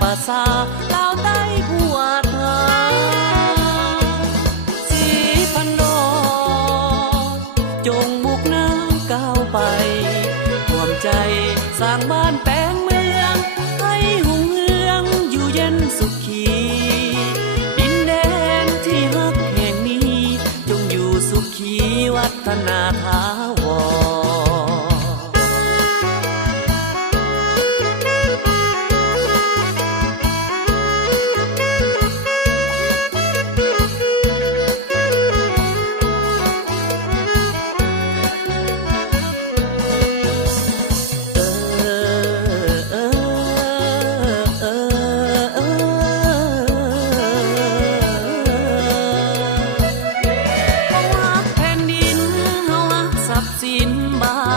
ป่าซาลาวใต้ผัวทาสีพันดอกจงมุกน้ำก้าวไปรวมใจสร้างบ้านแปลงเมืองให้หุ่งเฮืองอยู่เย็นสุขีดินแดนที่ฮักแห่งนี้จงอยู่สุขีวัฒนาถาว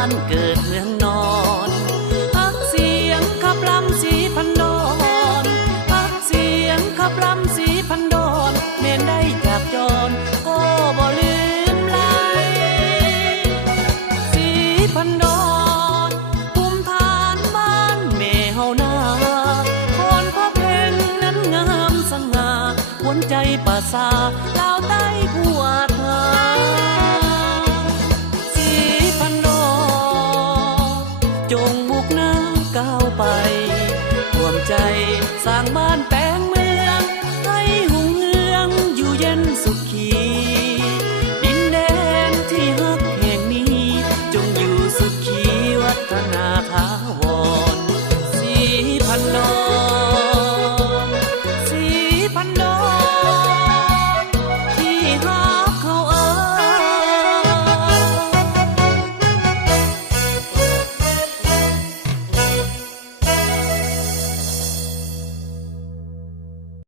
รเกิดเมืองนอนพักเสียงขับลำสีพันดอนพักเสียงขับลำสีพันดอนเมนได้จากจรก็บ่ลืมไหลสีพันดอนภูมิฐานบ้านแม่เฮานาคนพระเพ็งนั้นงามสง่าหวนใจป่าซาลาวใต้ผัวทาจงบุกน้ำก้าวไปรวมใจสร้างบ้านแป